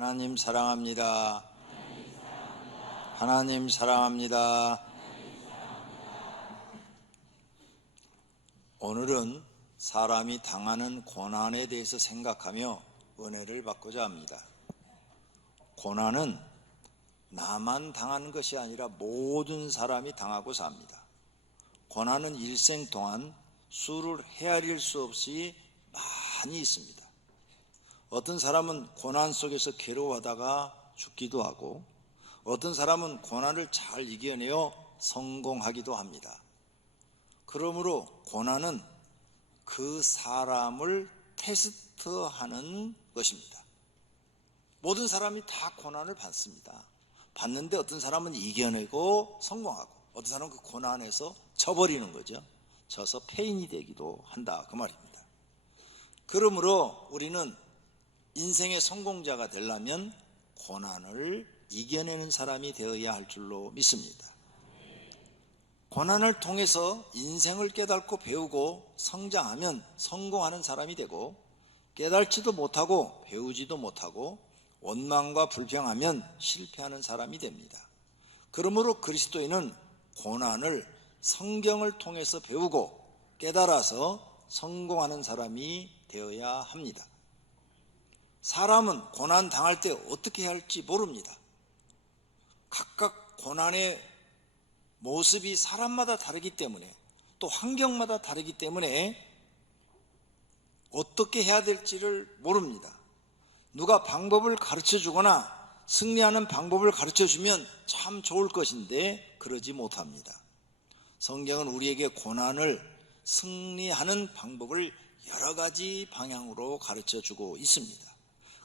하나님 사랑합니다. 하나님 사랑합니다. 오늘은 사람이 당하는 고난에 대해서 생각하며 은혜를 받고자 합니다. 고난은 나만 당하는 것이 아니라 모든 사람이 당하고 삽니다. 고난은 일생 동안 수를 헤아릴 수 없이 많이 있습니다. 어떤 사람은 고난 속에서 괴로워하다가 죽기도 하고, 어떤 사람은 고난을 잘 이겨내어 성공하기도 합니다. 그러므로 고난은 그 사람을 테스트하는 것입니다. 모든 사람이 다 고난을 받습니다. 받는데 어떤 사람은 이겨내고 성공하고, 어떤 사람은 그 고난에서 져버리는 거죠. 져서 폐인이 되기도 한다, 그 말입니다. 그러므로 우리는 인생의 성공자가 되려면 고난을 이겨내는 사람이 되어야 할 줄로 믿습니다. 고난을 통해서 인생을 깨닫고 배우고 성장하면 성공하는 사람이 되고, 깨닫지도 못하고 배우지도 못하고 원망과 불평하면 실패하는 사람이 됩니다. 그러므로 그리스도인은 고난을 성경을 통해서 배우고 깨달아서 성공하는 사람이 되어야 합니다. 사람은 고난 당할 때 어떻게 해야 할지 모릅니다. 각각 고난의 모습이 사람마다 다르기 때문에, 또 환경마다 다르기 때문에 어떻게 해야 될지를 모릅니다. 누가 방법을 가르쳐 주거나 승리하는 방법을 가르쳐 주면 참 좋을 것인데 그러지 못합니다. 성경은 우리에게 고난을 승리하는 방법을 여러 가지 방향으로 가르쳐 주고 있습니다.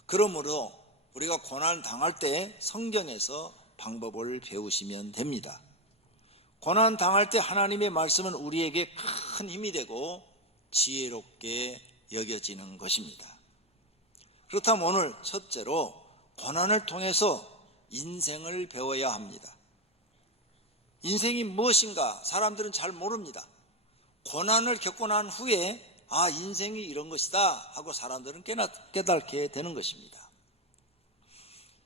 그러므로 우리가 고난을 당할 때 성경에서 방법을 배우시면 됩니다. 고난 당할 때 하나님의 말씀은 우리에게 큰 힘이 되고 지혜롭게 여겨지는 것입니다. 그렇다면 오늘 첫째로 고난을 통해서 인생을 배워야 합니다. 인생이 무엇인가 사람들은 잘 모릅니다. 고난을 겪고 난 후에 인생이 이런 것이다 하고 사람들은 깨닫게 되는 것입니다.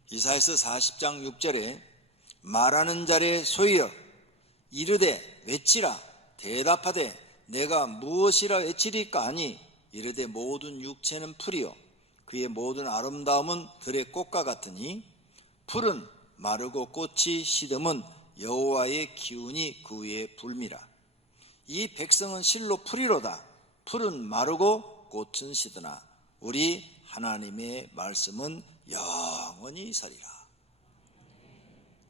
이사야서 40장 6절에 말하는 자의 소리여 이르되 외치라 대답하되 내가 무엇이라 외치리까 하니 이르되 모든 육체는 풀이요 그의 모든 아름다움은 들의 꽃과 같으니 풀은 마르고 꽃이 시듬은 여호와의 기운이 그 위에 불미라. 이 백성은 실로 풀이로다. 풀은 마르고 꽃은 시드나 우리 하나님의 말씀은 영원히 서리라.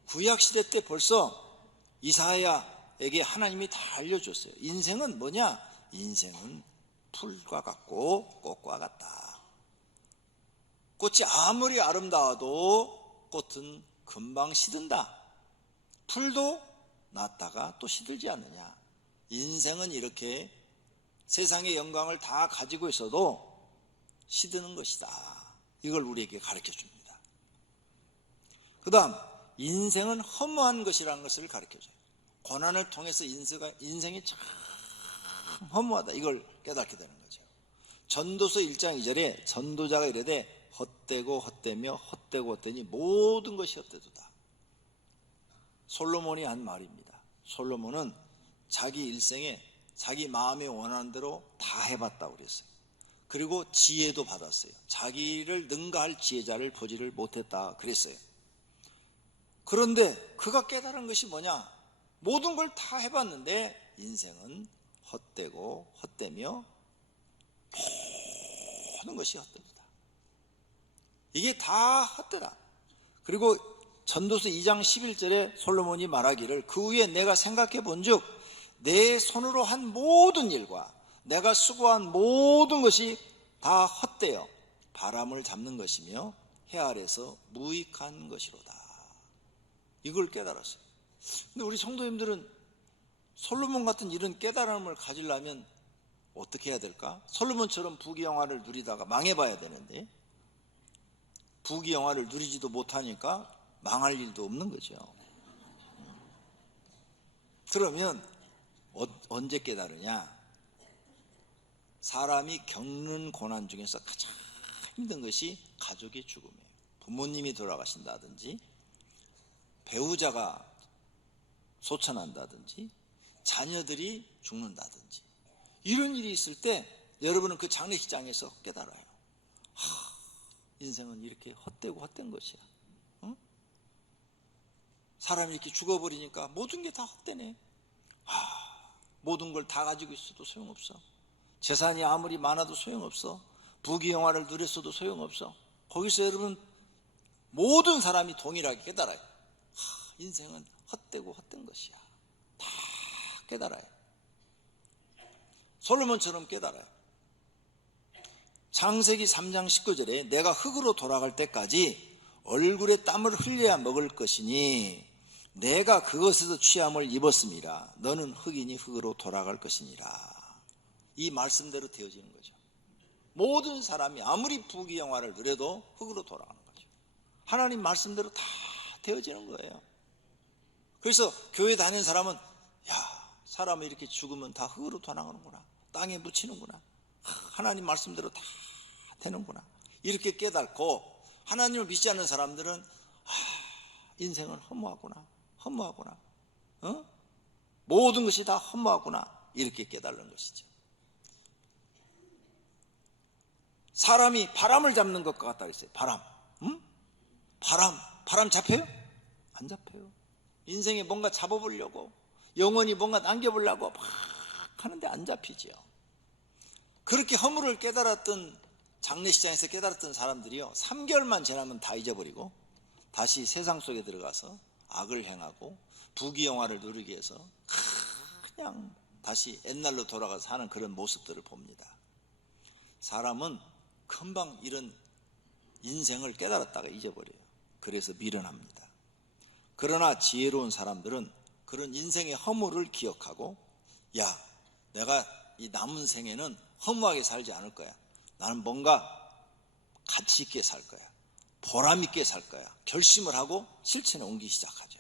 구약시대 때 벌써 이사야에게 하나님이 다 알려줬어요. 인생은 뭐냐? 인생은 풀과 같고 꽃과 같다. 꽃이 아무리 아름다워도 꽃은 금방 시든다. 풀도 났다가 또 시들지 않느냐. 인생은 이렇게 세상의 영광을 다 가지고 있어도 시드는 것이다. 이걸 우리에게 가르쳐 줍니다. 그 다음 인생은 허무한 것이라는 것을 가르쳐줘요. 고난을 통해서 인생이 참 허무하다, 이걸 깨닫게 되는 거죠. 전도서 1장 2절에 전도자가 이르되 헛되고 헛되며 헛되고 헛되니 모든 것이 헛되도다. 솔로몬이 한 말입니다. 솔로몬은 자기 일생에 자기 마음에 원하는 대로 다 해봤다고 그랬어요. 그리고 지혜도 받았어요. 자기를 능가할 지혜자를 보지를 못했다 그랬어요. 그런데 그가 깨달은 것이 뭐냐? 모든 걸 다 해봤는데 인생은 헛되고 헛되며 모든 것이 헛되다. 이게 다 헛되다. 그리고 전도서 2장 11절에 솔로몬이 말하기를 그 후에 내가 생각해 본즉 내 손으로 한 모든 일과 내가 수고한 모든 것이 다 헛되어 바람을 잡는 것이며 해 아래서 무익한 것이로다. 이걸 깨달았어요. 근데 우리 성도님들은 솔로몬 같은 이런 깨달음을 가지려면 어떻게 해야 될까? 솔로몬처럼 부귀영화를 누리다가 망해봐야 되는데 부귀영화를 누리지도 못하니까 망할 일도 없는 거죠. 그러면 언제 깨달으냐? 사람이 겪는 고난 중에서 가장 힘든 것이 가족의 죽음이에요. 부모님이 돌아가신다든지 배우자가 소천한다든지 자녀들이 죽는다든지 이런 일이 있을 때 여러분은 그 장례식장에서 깨달아요. 인생은 이렇게 헛되고 헛된 것이야. 응? 사람이 이렇게 죽어버리니까 모든 게 다 헛되네. 모든 걸 다 가지고 있어도 소용없어. 재산이 아무리 많아도 소용없어. 부귀영화를 누렸어도 소용없어. 거기서 여러분 모든 사람이 동일하게 깨달아요. 인생은 헛되고 헛된 것이야. 다 깨달아요. 솔로몬처럼 깨달아요. 창세기 3장 19절에 내가 흙으로 돌아갈 때까지 얼굴에 땀을 흘려야 먹을 것이니 내가 그것에서 취함을 입었음이라. 너는 흙이니 흙으로 돌아갈 것이니라. 이 말씀대로 되어지는 거죠. 모든 사람이 아무리 부귀영화를 누려도 흙으로 돌아가는 거죠. 하나님 말씀대로 다 되어지는 거예요. 그래서 교회 다니는 사람은 사람이 이렇게 죽으면 다 흙으로 돌아가는구나. 땅에 묻히는구나. 하나님 말씀대로 다 되는구나. 이렇게 깨닫고 하나님을 믿지 않는 사람들은 인생은 허무하구나. 모든 것이 다 허무하구나. 이렇게 깨달는 것이죠. 사람이 바람을 잡는 것과 같다 그랬어요. 바람. 바람 잡혀요? 안 잡혀요. 인생에 뭔가 잡아보려고 영원히 뭔가 남겨보려고 막 하는데 안 잡히죠. 그렇게 허물을 깨달았던 장례식장에서 깨달았던 사람들이요 3개월만 지나면 다 잊어버리고 다시 세상 속에 들어가서 악을 행하고 부귀영화를 누리기 위해서 그냥 다시 옛날로 돌아가서 사는 그런 모습들을 봅니다. 사람은 금방 이런 인생을 깨달았다가 잊어버려요. 그래서 미련합니다. 그러나 지혜로운 사람들은 그런 인생의 허물을 기억하고 내가 이 남은 생에는 허무하게 살지 않을 거야. 나는 뭔가 가치 있게 살 거야. 보람 있게 살 거야. 결심을 하고 실천에 옮기기 시작하죠.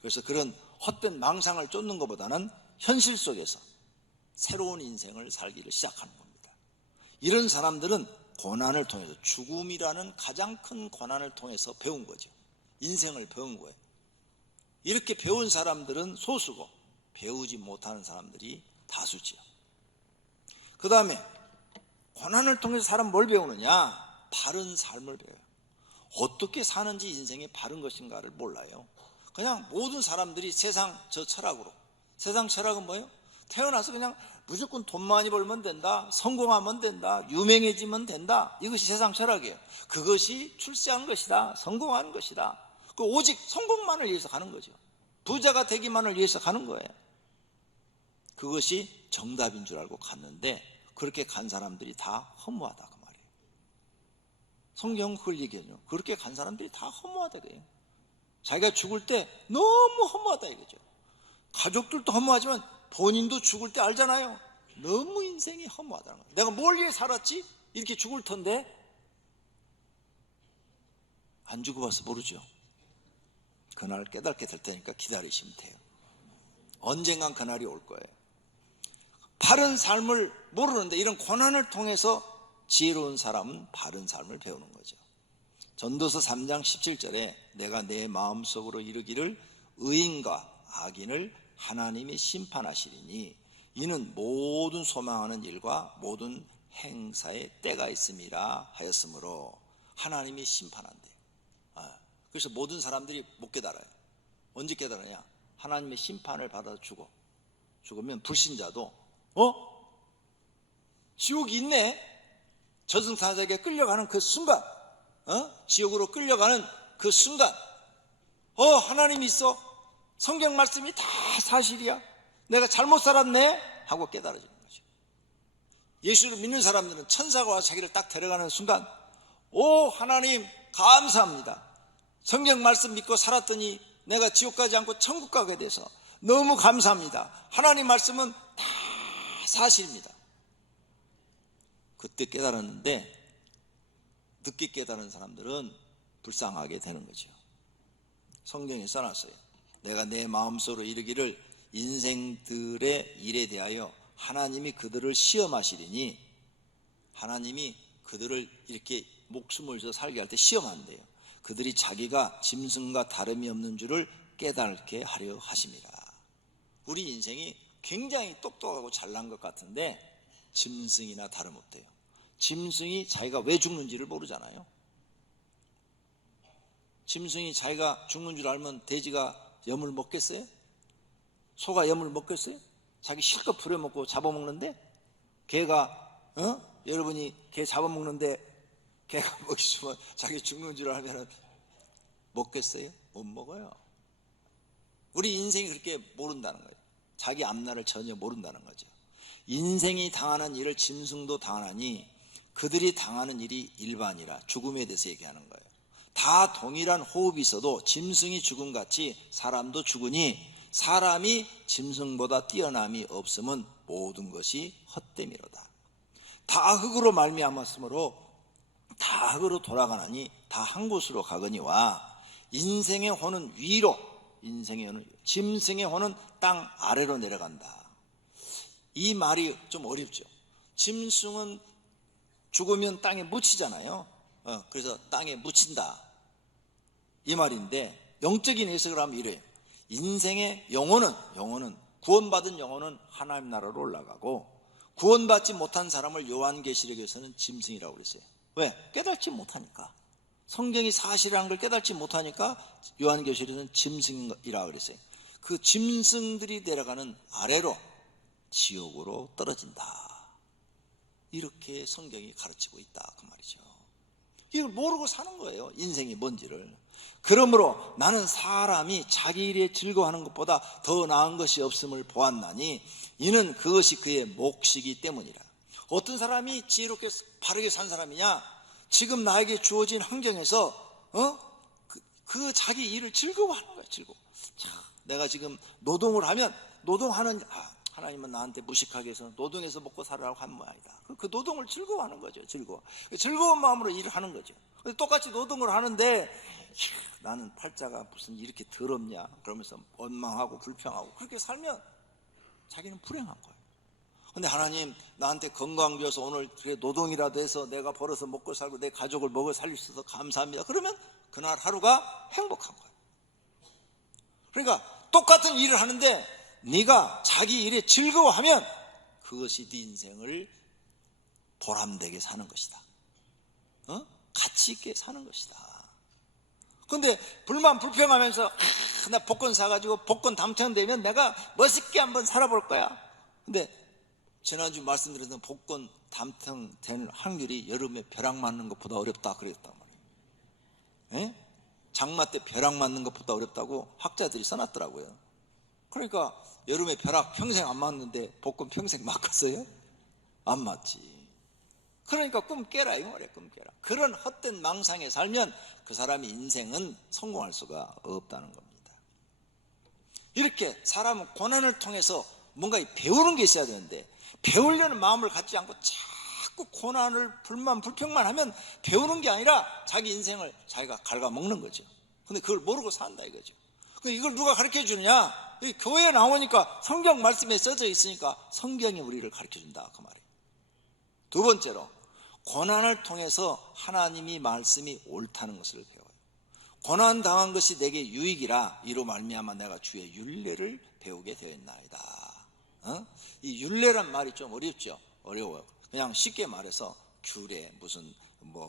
그래서 그런 헛된 망상을 쫓는 것보다는 현실 속에서 새로운 인생을 살기를 시작하는 겁니다. 이런 사람들은 고난을 통해서 죽음이라는 가장 큰 고난을 통해서 배운 거죠. 인생을 배운 거예요. 이렇게 배운 사람들은 소수고 배우지 못하는 사람들이 다수지요. 그 다음에 고난을 통해서 사람 뭘 배우느냐? 바른 삶을 배워요. 어떻게 사는지 인생이 바른 것인가를 몰라요. 그냥 모든 사람들이 세상 철학으로. 세상 철학은 뭐예요? 태어나서 그냥 무조건 돈 많이 벌면 된다, 성공하면 된다, 유명해지면 된다. 이것이 세상 철학이에요. 그것이 출세하는 것이다, 성공하는 것이다. 오직 성공만을 위해서 가는 거죠. 부자가 되기만을 위해서 가는 거예요. 그것이 정답인 줄 알고 갔는데 그렇게 간 사람들이 다 허무하다 그 말이에요. 성경은 그걸 얘기해요. 그렇게 간 사람들이 다 허무하다 그래요. 자기가 죽을 때 너무 허무하다 이거죠. 가족들도 허무하지만 본인도 죽을 때 알잖아요. 너무 인생이 허무하다는 거예요. 내가 뭘 위해 살았지? 이렇게 죽을 텐데 안 죽어봐서 모르죠. 그날 깨닫게 될 테니까 기다리시면 돼요. 언젠간 그날이 올 거예요. 바른 삶을 모르는데 이런 고난을 통해서 지혜로운 사람은 바른 삶을 배우는 거죠. 전도서 3장 17절에 내가 내 마음속으로 이르기를 의인과 악인을 하나님이 심판하시리니 이는 모든 소망하는 일과 모든 행사에 때가 있음이라 하였으므로 하나님이 심판한대요. 그래서 모든 사람들이 못 깨달아요. 언제 깨달으냐? 하나님의 심판을 받아 죽으면 불신자도 지옥이 있네. 저승사자에게 끌려가는 그 순간, 지옥으로 끌려가는 그 순간, 하나님이 있어. 성경 말씀이 다 사실이야. 내가 잘못 살았네 하고 깨달아지는 거죠. 예수를 믿는 사람들은 천사가 와서 자기를 딱 데려가는 순간, 하나님 감사합니다. 성경 말씀 믿고 살았더니 내가 지옥 가지 않고 천국 가게 돼서 너무 감사합니다. 하나님 말씀은 다 사실입니다. 그때 깨달았는데 늦게 깨달은 사람들은 불쌍하게 되는 거죠. 성경에 써놨어요. 내가 내 마음속으로 이르기를 인생들의 일에 대하여 하나님이 그들을 시험하시리니 하나님이 그들을 이렇게 목숨을 줘 살게 할 때 시험한대요. 그들이 자기가 짐승과 다름이 없는 줄을 깨닫게 하려 하심이라. 우리 인생이 굉장히 똑똑하고 잘난 것 같은데 짐승이나 다름없대요. 짐승이 자기가 왜 죽는지를 모르잖아요. 짐승이 자기가 죽는 줄 알면 돼지가 염을 먹겠어요? 소가 염을 먹겠어요? 자기 실컷 부려먹고 잡아먹는데 개가 여러분이 개 잡아먹는데 개가 먹이시면 자기 죽는 줄 알면 먹겠어요? 못 먹어요. 우리 인생이 그렇게 모른다는 거예요. 자기 앞날을 전혀 모른다는 거죠. 인생이 당하는 일을 짐승도 당하니 그들이 당하는 일이 일반이라. 죽음에 대해서 얘기하는 거예요. 다 동일한 호흡이 있어도 짐승이 죽음같이 사람도 죽으니 사람이 짐승보다 뛰어남이 없음은 모든 것이 헛됨이로다. 다 흙으로 말미암았으므로 다 흙으로 돌아가나니 다 한 곳으로 가거니와 인생의 혼은 위로, 인생의 혼은, 짐승의 혼은 땅 아래로 내려간다. 이 말이 좀 어렵죠. 짐승은 죽으면 땅에 묻히잖아요. 그래서 땅에 묻힌다 이 말인데, 영적인 해석을 하면 이래요. 인생의 영혼은 구원받은 영혼은 하나님 나라로 올라가고, 구원받지 못한 사람을 요한계시록에서는 짐승이라고 그랬어요. 왜? 깨닫지 못하니까. 성경이 사실이라는 걸 깨닫지 못하니까 요한계시록에서는 짐승이라고 그랬어요. 그 짐승들이 내려가는 아래로 지옥으로 떨어진다. 이렇게 성경이 가르치고 있다 그 말이죠. 이걸 모르고 사는 거예요, 인생이 뭔지를. 그러므로 나는 사람이 자기 일에 즐거워하는 것보다 더 나은 것이 없음을 보았나니 이는 그것이 그의 몫이기 때문이라. 어떤 사람이 지혜롭게 바르게 산 사람이냐? 지금 나에게 주어진 환경에서 그 자기 일을 즐거워하는 거야. 즐거워. 자, 내가 지금 노동을 하면 노동하는 하나님은 나한테 무식하게 해서 노동해서 먹고 살으라고 한 모양이다. 그 노동을 즐거워하는 거죠. 즐거운 마음으로 일을 하는 거죠. 똑같이 노동을 하는데 나는 팔자가 무슨 이렇게 더럽냐 그러면서 원망하고 불평하고 그렇게 살면 자기는 불행한 거예요. 근데 하나님 나한테 건강 주어서 오늘 그래 노동이라도 해서 내가 벌어서 먹고 살고 내 가족을 먹여 살릴 수 있어서 감사합니다. 그러면 그날 하루가 행복한 거예요. 그러니까 똑같은 일을 하는데 네가 자기 일에 즐거워하면 그것이 네 인생을 보람되게 사는 것이다. 가치 있게 사는 것이다. 근데 불만 불평하면서 나 복권 사가지고 복권 당첨되면 내가 멋있게 한번 살아볼 거야. 근데 지난주 말씀드렸던 복권 당첨될 확률이 여름에 벼락 맞는 것보다 어렵다 그랬단 말이에요. 예? 장마 때 벼락 맞는 것보다 어렵다고 학자들이 써놨더라고요. 그러니까 여름에 벼락 평생 안 맞는데 복권 평생 맞겠어요? 안 맞지. 그러니까 꿈 깨라 이 말이야. 꿈 깨라. 그런 헛된 망상에 살면 그 사람의 인생은 성공할 수가 없다는 겁니다. 이렇게 사람은 고난을 통해서 뭔가 배우는 게 있어야 되는데 배우려는 마음을 갖지 않고 자꾸 고난을 불만 불평만 하면 배우는 게 아니라 자기 인생을 자기가 갉아먹는 거죠. 근데 그걸 모르고 산다 이거죠. 이걸 누가 가르쳐 주느냐? 교회에 나오니까 성경 말씀에 써져 있으니까 성경이 우리를 가르쳐 준다 그 말이에요. 두 번째로 고난을 통해서 하나님이 말씀이 옳다는 것을 배워요. 고난 당한 것이 내게 유익이라 이로 말미암아 내가 주의 율례를 배우게 되었나이다. 이 율례란 말이 좀 어렵죠. 어려워요. 그냥 쉽게 말해서 규례, 무슨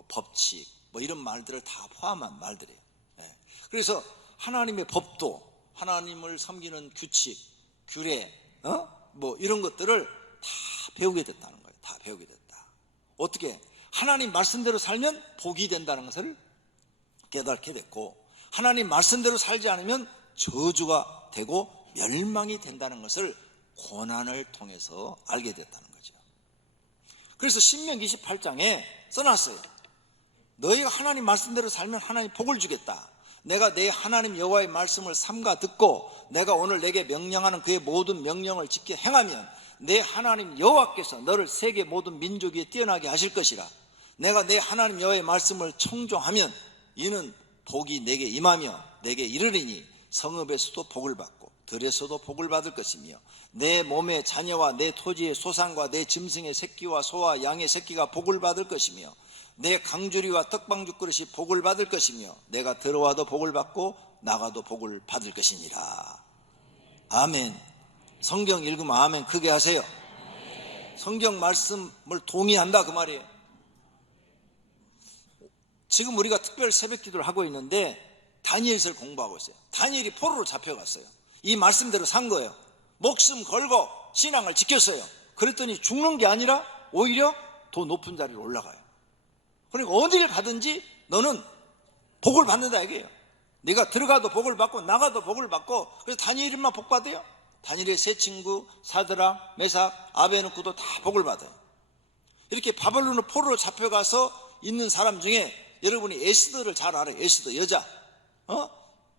법칙 이런 말들을 다 포함한 말들이에요. 그래서 하나님의 법도, 하나님을 섬기는 규칙, 규례, 이런 것들을 다 배우게 됐다는 거예요. 다 배우게 됐다. 어떻게? 하나님 말씀대로 살면 복이 된다는 것을 깨닫게 됐고, 하나님 말씀대로 살지 않으면 저주가 되고 멸망이 된다는 것을 고난을 통해서 알게 됐다는 거죠. 그래서 신명기 28장에 써놨어요. 너희가 하나님 말씀대로 살면 하나님 복을 주겠다. 내가 내 하나님 여호와의 말씀을 삼가 듣고 내가 오늘 내게 명령하는 그의 모든 명령을 지켜 행하면 내 하나님 여호와께서 너를 세계 모든 민족 위에 뛰어나게 하실 것이라. 내가 내 하나님 여호와의 말씀을 청종하면 이는 복이 내게 임하며 내게 이르리니 성읍에서도 복을 받고 들에서도 복을 받을 것이며 내 몸의 자녀와 내 토지의 소산과 내 짐승의 새끼와 소와 양의 새끼가 복을 받을 것이며 내 강주리와 떡방죽 그릇이 복을 받을 것이며 내가 들어와도 복을 받고 나가도 복을 받을 것이니라. 아멘. 성경 읽으면 아멘 크게 하세요. 성경 말씀을 동의한다 그 말이에요. 지금 우리가 특별 새벽 기도를 하고 있는데 다니엘서를 공부하고 있어요. 다니엘이 포로로 잡혀갔어요. 이 말씀대로 산 거예요. 목숨 걸고 신앙을 지켰어요. 그랬더니 죽는 게 아니라 오히려 더 높은 자리로 올라가요. 그러니까 어디를 가든지 너는 복을 받는다 이게요. 네가 들어가도 복을 받고 나가도 복을 받고. 그래서 다니엘만 복 받아요. 다니엘의 세 친구 사드락, 메삭, 아베느고도 다 복을 받아요. 이렇게 바벨론으로 포로로 잡혀가서 있는 사람 중에 여러분이 에스더를 잘 알아요. 에스더 여자,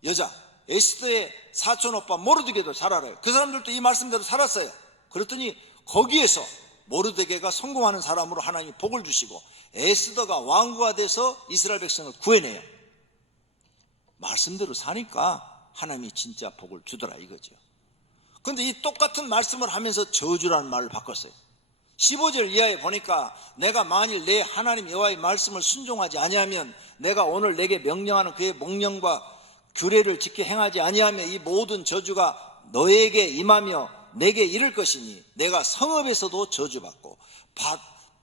여자 에스더의 사촌 오빠 모르드게도 잘 알아요. 그 사람들도 이 말씀대로 살았어요. 그랬더니 거기에서 모르드게가 성공하는 사람으로 하나님이 복을 주시고 에스더가 왕후가 돼서 이스라엘 백성을 구해내요. 말씀대로 사니까 하나님이 진짜 복을 주더라 이거죠. 그런데 이 똑같은 말씀을 하면서 저주라는 말을 바꿨어요. 15절 이하에 보니까 내가 만일 내 하나님 여호와의 말씀을 순종하지 아니하면 내가 오늘 내게 명령하는 그의 명령과 규례를 지켜 행하지 아니하면 이 모든 저주가 너에게 임하며 내게 이를 것이니 내가 성읍에서도 저주받고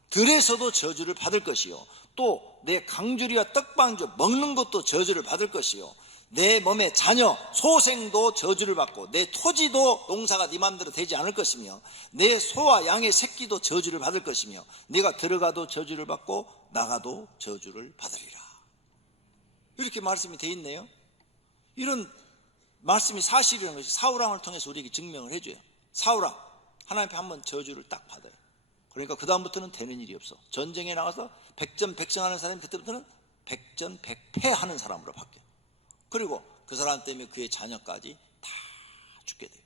들에서도 저주를 받을 것이요 또 내 강주리와 떡방주 먹는 것도 저주를 받을 것이요 내 몸의 자녀 소생도 저주를 받고 내 토지도 농사가 네 맘대로 되지 않을 것이며 내 소와 양의 새끼도 저주를 받을 것이며 네가 들어가도 저주를 받고 나가도 저주를 받으리라. 이렇게 말씀이 돼 있네요. 이런 말씀이 사실이라는 것이 사울왕을 통해서 우리에게 증명을 해줘요. 사울왕 하나님 앞에 한번 저주를 딱 받아요. 그러니까 그 다음부터는 되는 일이 없어. 전쟁에 나가서 백전백승하는 사람이 그때부터는 백전백패하는 사람으로 바뀌어요. 그리고 그 사람 때문에 그의 자녀까지 다 죽게 돼요.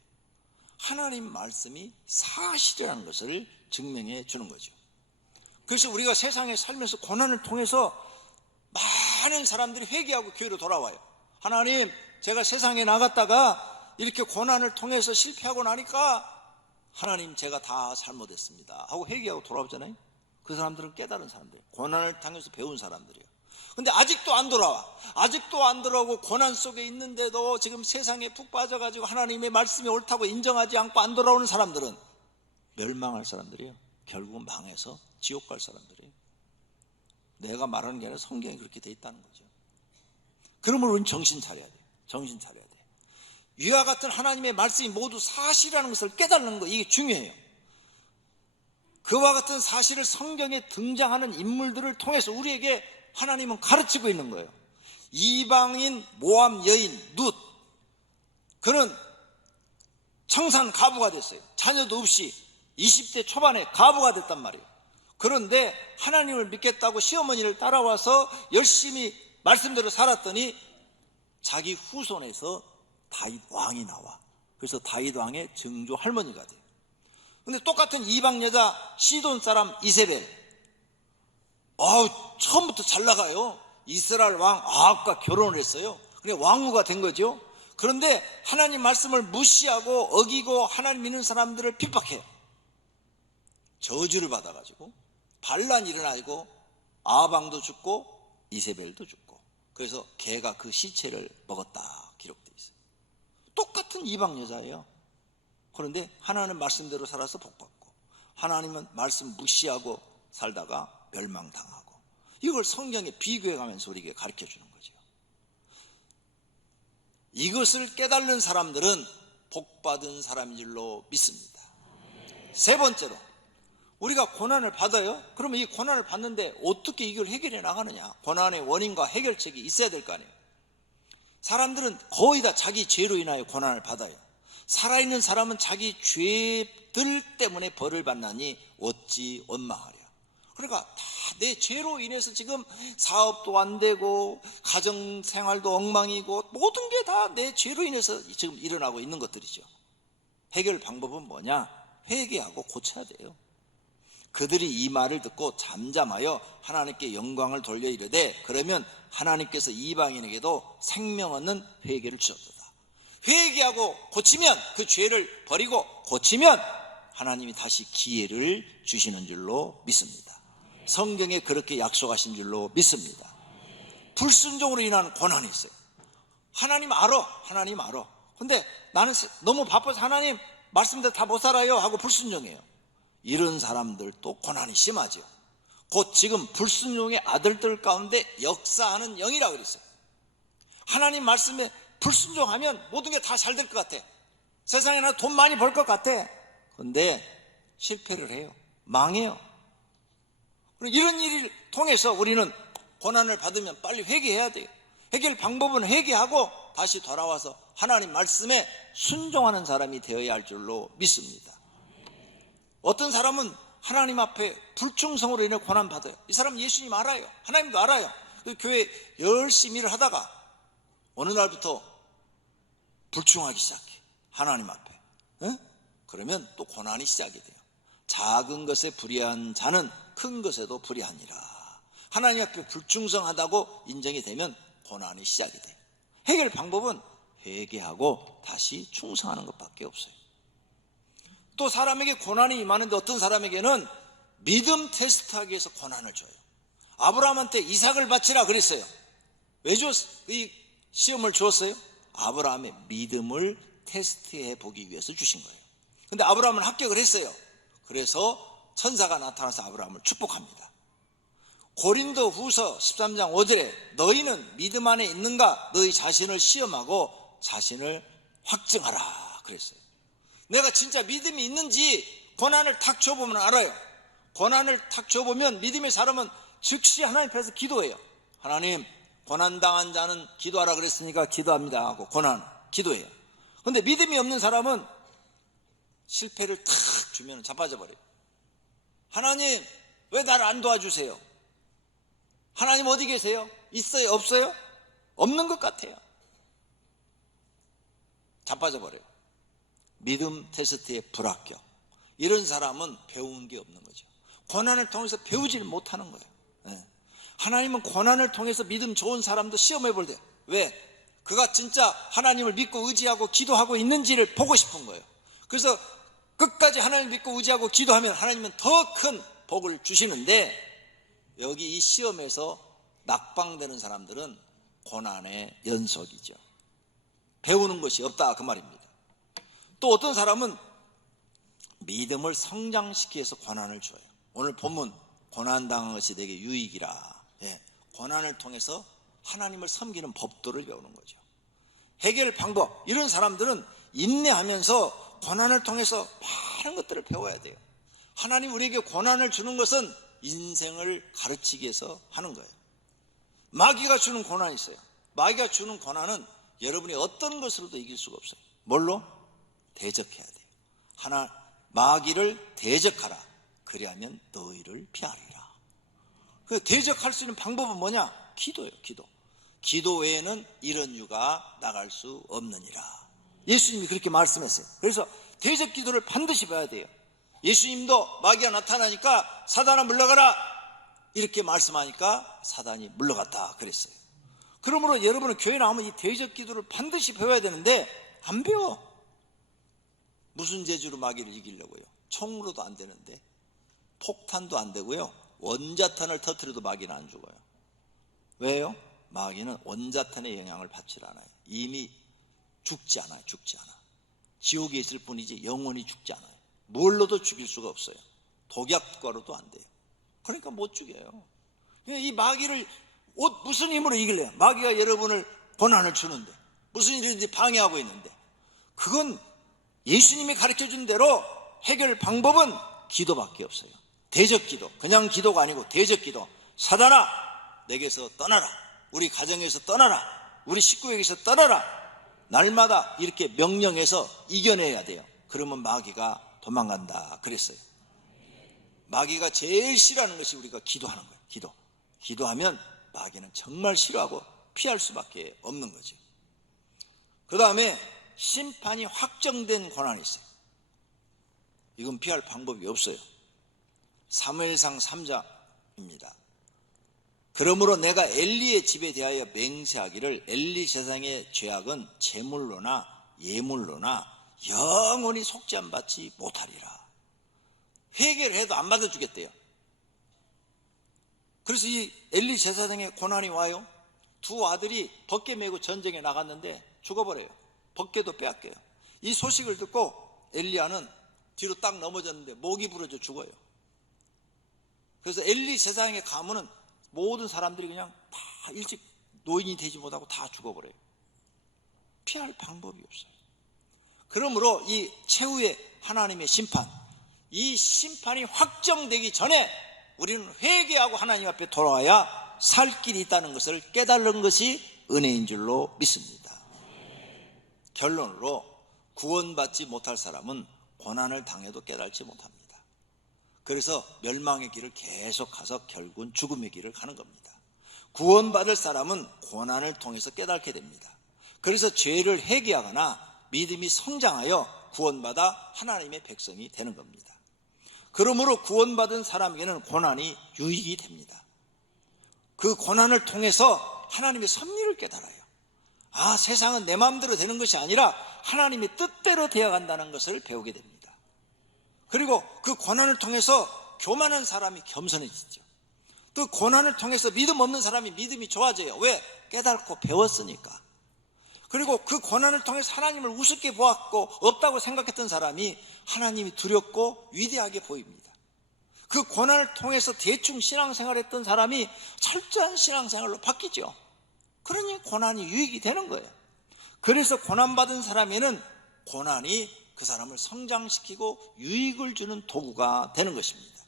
하나님 말씀이 사실이라는 것을 증명해 주는 거죠. 그래서 우리가 세상에 살면서 고난을 통해서 많은 사람들이 회개하고 교회로 돌아와요. 하나님, 제가 세상에 나갔다가 이렇게 고난을 통해서 실패하고 나니까 하나님 제가 다 잘못했습니다 하고 회개하고 돌아오잖아요. 그 사람들은 깨달은 사람들이에요. 고난을 당해서 배운 사람들이에요. 근데 아직도 안 돌아와. 아직도 안 돌아오고 고난 속에 있는데도 지금 세상에 푹 빠져가지고 하나님의 말씀이 옳다고 인정하지 않고 안 돌아오는 사람들은 멸망할 사람들이에요. 결국은 망해서 지옥 갈 사람들이에요. 내가 말하는 게 아니라 성경이 그렇게 돼 있다는 거죠. 그러면 우리는 정신 차려야 돼요. 정신 차려야 돼요. 이와 같은 하나님의 말씀이 모두 사실이라는 것을 깨닫는 거, 이게 중요해요. 그와 같은 사실을 성경에 등장하는 인물들을 통해서 우리에게 하나님은 가르치고 있는 거예요. 이방인 모함 여인 룻, 그는 청산 가부가 됐어요. 자녀도 없이 20대 초반에 가부가 됐단 말이에요. 그런데 하나님을 믿겠다고 시어머니를 따라와서 열심히 말씀대로 살았더니 자기 후손에서 다윗 왕이 나와. 그래서 다윗 왕의 증조 할머니가 돼요. 근데 똑같은 이방 여자 시돈 사람 이세벨, 처음부터 잘 나가요. 이스라엘 왕 아합과 결혼을 했어요. 그래 왕후가 된 거죠. 그런데 하나님 말씀을 무시하고 어기고 하나님 믿는 사람들을 핍박해요. 저주를 받아가지고 반란이 일어나고 아합 왕도 죽고 이세벨도 죽고, 그래서 개가 그 시체를 먹었다 기록되어 있어요. 똑같은 이방 여자예요. 그런데 하나님 말씀대로 살아서 복받고 하나님은 말씀 무시하고 살다가 멸망당하고, 이걸 성경에 비교해가면서 우리에게 가르쳐주는 거죠. 이것을 깨달는 사람들은 복받은 사람인 줄로 믿습니다. 세 번째로, 우리가 고난을 받아요. 그러면 이 고난을 받는데 어떻게 이걸 해결해 나가느냐. 고난의 원인과 해결책이 있어야 될 거 아니에요. 사람들은 거의 다 자기 죄로 인하여 고난을 받아요. 살아있는 사람은 자기 죄들 때문에 벌을 받나니 어찌 원망하랴. 그러니까 다 내 죄로 인해서 지금 사업도 안 되고 가정생활도 엉망이고 모든 게 다 내 죄로 인해서 지금 일어나고 있는 것들이죠. 해결 방법은 뭐냐? 회개하고 고쳐야 돼요. 그들이 이 말을 듣고 잠잠하여 하나님께 영광을 돌려 이르되, 그러면 하나님께서 이방인에게도 생명 얻는 회개를 주셨도다. 회개하고 고치면, 그 죄를 버리고 고치면 하나님이 다시 기회를 주시는 줄로 믿습니다. 성경에 그렇게 약속하신 줄로 믿습니다. 불순종으로 인한 고난이 있어요. 하나님 알아. 근데 나는 너무 바빠서 하나님 말씀대로 다 못 살아요 하고 불순종해요. 이런 사람들도 고난이 심하죠. 곧 지금 불순종의 아들들 가운데 역사하는 영이라고 그랬어요. 하나님 말씀에 불순종하면 모든 게 다 잘 될 것 같아. 세상에 나 돈 많이 벌 것 같아. 그런데 실패를 해요. 망해요. 이런 일을 통해서 우리는 고난을 받으면 빨리 회개해야 돼요. 해결 방법은 회개하고 다시 돌아와서 하나님 말씀에 순종하는 사람이 되어야 할 줄로 믿습니다. 어떤 사람은 하나님 앞에 불충성으로 인해 고난받아요. 이 사람은 예수님 알아요. 하나님도 알아요. 교회 열심히 일을 하다가 어느 날부터 불충하기 시작해. 하나님 앞에. 그러면 또 고난이 시작이 돼요. 작은 것에 불의한 자는 큰 것에도 불의하니라. 하나님 앞에 불충성하다고 인정이 되면 고난이 시작이 돼요. 해결 방법은 회개하고 다시 충성하는 것밖에 없어요. 또 사람에게 고난이 임하는데 어떤 사람에게는 믿음 테스트하기 위해서 고난을 줘요. 아브라함한테 이삭을 바치라 그랬어요. 왜 이 시험을 주었어요? 아브라함의 믿음을 테스트해 보기 위해서 주신 거예요. 근데 아브라함은 합격을 했어요. 그래서 천사가 나타나서 아브라함을 축복합니다. 고린도 후서 13장 5절에 너희는 믿음 안에 있는가? 너희 자신을 시험하고 자신을 확증하라 그랬어요. 내가 진짜 믿음이 있는지 고난을 탁 줘보면 알아요. 고난을 탁 줘보면 믿음의 사람은 즉시 하나님 앞에서 기도해요. 하나님, 고난당한 자는 기도하라 그랬으니까 기도합니다 하고 기도해요. 그런데 믿음이 없는 사람은 실패를 탁 주면 자빠져 버려요. 하나님, 왜 나를 안 도와주세요? 하나님 어디 계세요? 있어요? 없어요? 없는 것 같아요. 자빠져 버려요. 믿음 테스트의 불합격. 이런 사람은 배운 게 없는 거죠. 고난을 통해서 배우지를 못하는 거예요. 하나님은 고난을 통해서 믿음 좋은 사람도 시험해 볼 때, 왜? 그가 진짜 하나님을 믿고 의지하고 기도하고 있는지를 보고 싶은 거예요. 그래서 끝까지 하나님을 믿고 의지하고 기도하면 하나님은 더 큰 복을 주시는데, 여기 이 시험에서 낙방되는 사람들은 고난의 연속이죠. 배우는 것이 없다 그 말입니다. 또 어떤 사람은 믿음을 성장시키기 위해서 고난을 줘요. 오늘 본문 고난당한 것이 내게 유익이라. 고난을 통해서 하나님을 섬기는 법도를 배우는 거죠. 해결 방법, 이런 사람들은 인내하면서 고난을 통해서 많은 것들을 배워야 돼요. 하나님 우리에게 고난을 주는 것은 인생을 가르치기 위해서 하는 거예요. 마귀가 주는 고난이 있어요. 마귀가 주는 고난은 여러분이 어떤 것으로도 이길 수가 없어요. 뭘로? 대적해야 돼요. 마귀를 대적하라. 그리하면 너희를 피하리라. 대적할 수 있는 방법은 뭐냐? 기도예요. 기도 외에는 이런 유가 나갈 수 없느니라. 예수님이 그렇게 말씀했어요. 그래서 대적 기도를 반드시 봐야 돼요. 예수님도 마귀가 나타나니까 사단아 물러가라 이렇게 말씀하니까 사단이 물러갔다 그랬어요. 그러므로 여러분은 교회 나오면 이 대적 기도를 반드시 배워야 되는데 안 배워. 무슨 재주로 마귀를 이기려고요? 총으로도 안 되는데, 폭탄도 안 되고요, 원자탄을 터뜨려도 마귀는 안 죽어요. 왜요? 마귀는 원자탄의 영향을 받질 않아요. 이미 죽지 않아. 지옥에 있을 뿐이지 영원히 죽지 않아요. 뭘로도 죽일 수가 없어요. 독약과로도 안 돼요. 그러니까 못 죽여요. 이 마귀를 무슨 힘으로 이길래요? 마귀가 여러분을 고난을 주는데, 무슨 일인지 방해하고 있는데, 그건 예수님이 가르쳐준 대로 해결 방법은 기도밖에 없어요. 대적 기도, 그냥 기도가 아니고 대적 기도. 사단아 내게서 떠나라, 우리 가정에서 떠나라, 우리 식구에게서 떠나라. 날마다 이렇게 명령해서 이겨내야 돼요. 그러면 마귀가 도망간다 그랬어요. 마귀가 제일 싫어하는 것이 우리가 기도하는 거예요. 기도하면 마귀는 정말 싫어하고 피할 수밖에 없는 거죠. 그 다음에 심판이 확정된 고난이 있어요. 이건 피할 방법이 없어요. 사무엘상 3장입니다. 그러므로 내가 엘리의 집에 대하여 맹세하기를 엘리 세상의 죄악은 제물로나 예물로나 영원히 속지 안 받지 못하리라. 회개를 해도 안 받아주겠대요. 그래서 이 엘리 제사장의 고난이 와요. 두 아들이 벗개 메고 전쟁에 나갔는데 죽어버려요. 벗개도 빼앗겨요. 이 소식을 듣고 엘리야는 뒤로 딱 넘어졌는데 목이 부러져 죽어요. 그래서 엘리 제사장의 가문은 모든 사람들이 그냥 다 일찍 노인이 되지 못하고 다 죽어버려요. 피할 방법이 없어요. 그러므로 이 최후의 하나님의 심판, 이 심판이 확정되기 전에 우리는 회개하고 하나님 앞에 돌아와야 살 길이 있다는 것을 깨달은 것이 은혜인 줄로 믿습니다. 결론으로 구원받지 못할 사람은 고난을 당해도 깨달지 못합니다. 그래서 멸망의 길을 계속 가서 결국은 죽음의 길을 가는 겁니다. 구원받을 사람은 고난을 통해서 깨닫게 됩니다. 그래서 죄를 회개하거나 믿음이 성장하여 구원받아 하나님의 백성이 되는 겁니다. 그러므로 구원받은 사람에게는 고난이 유익이 됩니다. 그 고난을 통해서 하나님의 섭리를 깨달아요. 아, 세상은 내 마음대로 되는 것이 아니라 하나님의 뜻대로 되어간다는 것을 배우게 됩니다. 그리고 그 고난을 통해서 교만한 사람이 겸손해지죠. 또 고난을 통해서 믿음 없는 사람이 믿음이 좋아져요. 왜? 깨닫고 배웠으니까. 그리고 그 고난을 통해서 하나님을 우습게 보았고 없다고 생각했던 사람이 하나님이 두렵고 위대하게 보입니다. 그 고난을 통해서 대충 신앙생활했던 사람이 철저한 신앙생활로 바뀌죠. 그러니 고난이 유익이 되는 거예요. 그래서 고난받은 사람에는 고난이 그 사람을 성장시키고 유익을 주는 도구가 되는 것입니다.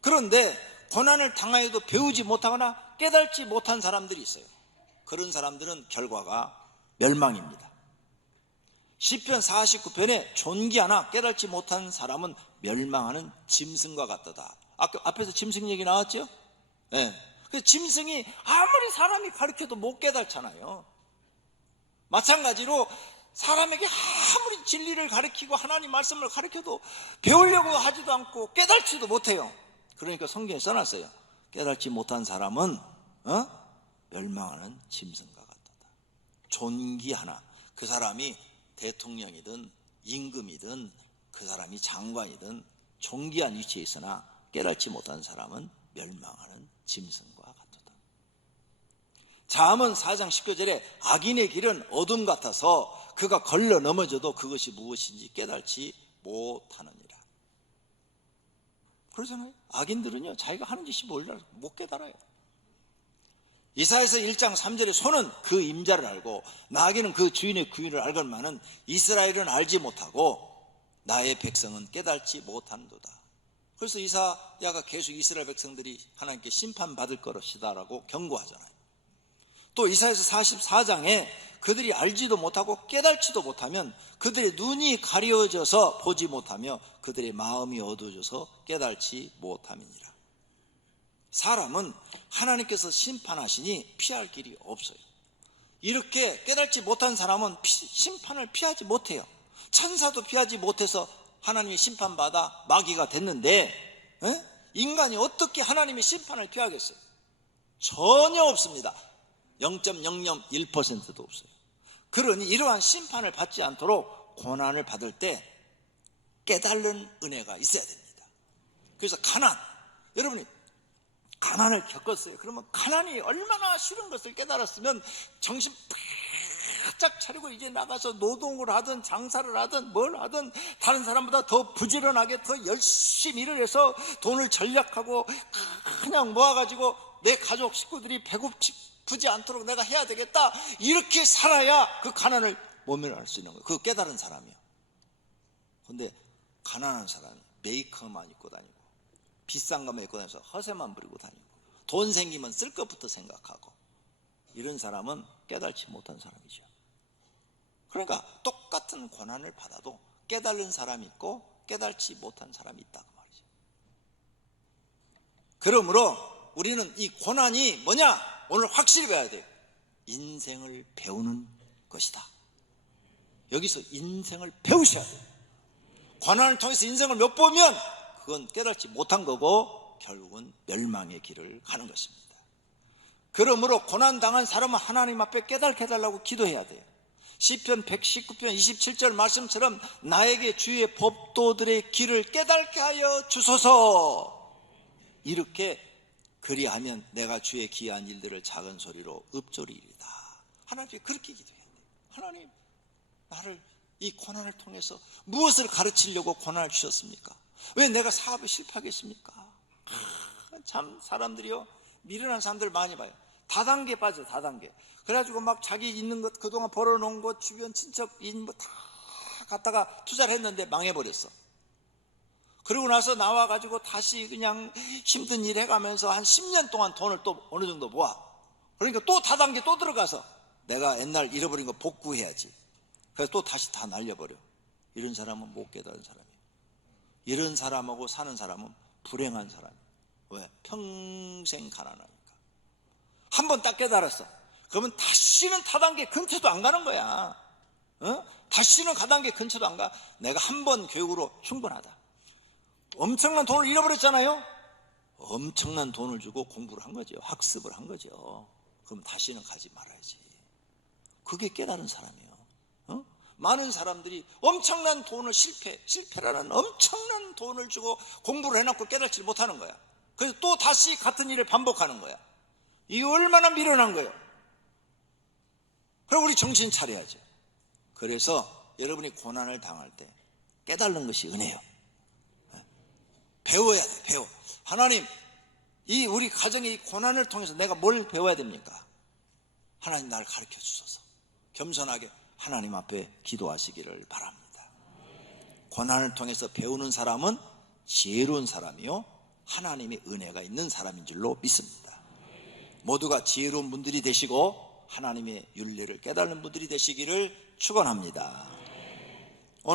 그런데 고난을 당하여도 배우지 못하거나 깨닫지 못한 사람들이 있어요. 그런 사람들은 결과가 멸망입니다. 시편 49편에 존귀하나 깨닫지 못한 사람은 멸망하는 짐승과 같도다. 아까 앞에서 짐승 얘기 나왔죠? 네. 그 짐승이 아무리 사람이 가르쳐도 못 깨닫잖아요. 마찬가지로 사람에게 아무리 진리를 가르치고 하나님 말씀을 가르쳐도 배우려고 하지도 않고 깨닫지도 못해요. 그러니까 성경에 써놨어요. 깨닫지 못한 사람은 멸망하는 짐승과 같도다. 존귀하나, 그 사람이 대통령이든 임금이든 그 사람이 장관이든 존귀한 위치에 있으나 깨닫지 못한 사람은 멸망하는 짐승과 같도다. 잠언 4장 19절에 악인의 길은 어둠 같아서 그가 걸러 넘어져도 그것이 무엇인지 깨닫지 못하느니라. 그러잖아요. 악인들은요, 자기가 하는 짓이 몰라 못 깨달아요. 이사야서 1장 3절에 소는 그 임자를 알고 나귀는 그 주인의 구인을 알건만은 이스라엘은 알지 못하고 나의 백성은 깨닫지 못한도다. 그래서 이사야가 계속 이스라엘 백성들이 하나님께 심판받을 것이다라고 경고하잖아요. 또 이사야서 44장에 그들이 알지도 못하고 깨닫지도 못하면 그들의 눈이 가려져서 보지 못하며 그들의 마음이 어두워져서 깨닫지 못함이니라. 사람은 하나님께서 심판하시니 피할 길이 없어요. 이렇게 깨닫지 못한 사람은 심판을 피하지 못해요. 천사도 피하지 못해서 하나님의 심판받아 마귀가 됐는데 인간이 어떻게 하나님의 심판을 피하겠어요? 전혀 없습니다. 0.001%도 없어요. 그러니 이러한 심판을 받지 않도록 고난을 받을 때 깨달는 은혜가 있어야 됩니다. 그래서 가난, 여러분이 가난을 겪었어요. 그러면 가난이 얼마나 싫은 것을 깨달았으면 정신 바짝 차리고 이제 나가서 노동을 하든 장사를 하든 뭘 하든 다른 사람보다 더 부지런하게 더 열심히 일을 해서 돈을 전략하고 그냥 모아가지고 내 가족 식구들이 배고프지 않도록 내가 해야 되겠다, 이렇게 살아야 그 가난을 모면할 수 있는 거예요. 그 깨달은 사람이요. 근데 가난한 사람이 메이크업만 입고 다니고 비싼 것만 입고 다니면서 허세만 부리고 다니고 돈 생기면 쓸 것부터 생각하고, 이런 사람은 깨달지 못한 사람이죠. 그러니까 똑같은 고난을 받아도 깨달은 사람이 있고 깨달지 못한 사람이 있다고 말이죠. 그러므로 우리는 이 고난이 뭐냐? 오늘 확실히 배워야 돼요. 인생을 배우는 것이다. 여기서 인생을 배우셔야 돼요. 고난을 통해서 인생을 못 보면 그건 깨닫지 못한 거고 결국은 멸망의 길을 가는 것입니다. 그러므로 고난당한 사람은 하나님 앞에 깨닫게 해달라고 기도해야 돼요. 시편 119편 27절 말씀처럼 나에게 주의 법도들의 길을 깨닫게 하여 주소서, 이렇게 그리하면 내가 주의 기이한 일들을 작은 소리로 읊조리리다. 하나님께 그렇게 기도해야 돼. 하나님, 나를 이 고난을 통해서 무엇을 가르치려고 고난을 주셨습니까? 왜 내가 사업에 실패하겠습니까? 참 사람들이요, 미련한 사람들 많이 봐요. 다단계 빠져, 다단계. 그래가지고 막 자기 있는 것, 그동안 벌어놓은 것, 주변 친척인 뭐 다 갖다가 투자를 했는데 망해버렸어. 그러고 나서 나와가지고 다시 그냥 힘든 일 해가면서 한 10년 동안 돈을 또 어느 정도 모아. 그러니까 또 다단계 또 들어가서 내가 옛날 잃어버린 거 복구해야지. 그래서 또 다시 다 날려버려. 이런 사람은 못 깨달은 사람이에요. 이런 사람하고 사는 사람은 불행한 사람이에요. 왜? 평생 가난하니까. 한 번 딱 깨달았어. 그러면 다시는 다단계 근처도 안 가는 거야. 다시는 다단계 근처도 안 가. 내가 한 번 교육으로 충분하다. 엄청난 돈을 잃어버렸잖아요. 엄청난 돈을 주고 공부를 한 거죠. 학습을 한 거죠. 그럼 다시는 가지 말아야지. 그게 깨달은 사람이에요. 많은 사람들이 엄청난 돈을 실패라는 엄청난 돈을 주고 공부를 해놓고 깨닫지 못하는 거야. 그래서 또 다시 같은 일을 반복하는 거야. 이게 얼마나 미련한 거예요. 그럼 우리 정신 차려야죠. 그래서 여러분이 고난을 당할 때 깨달는 것이 은혜예요. 배워야 돼, 배워. 하나님, 이 우리 가정의 이 고난을 통해서 내가 뭘 배워야 됩니까? 하나님, 나를 가르쳐 주소서. 겸손하게 하나님 앞에 기도하시기를 바랍니다. 고난을 통해서 배우는 사람은 지혜로운 사람이요, 하나님의 은혜가 있는 사람인 줄로 믿습니다. 모두가 지혜로운 분들이 되시고 하나님의 윤리를 깨닫는 분들이 되시기를 축원합니다.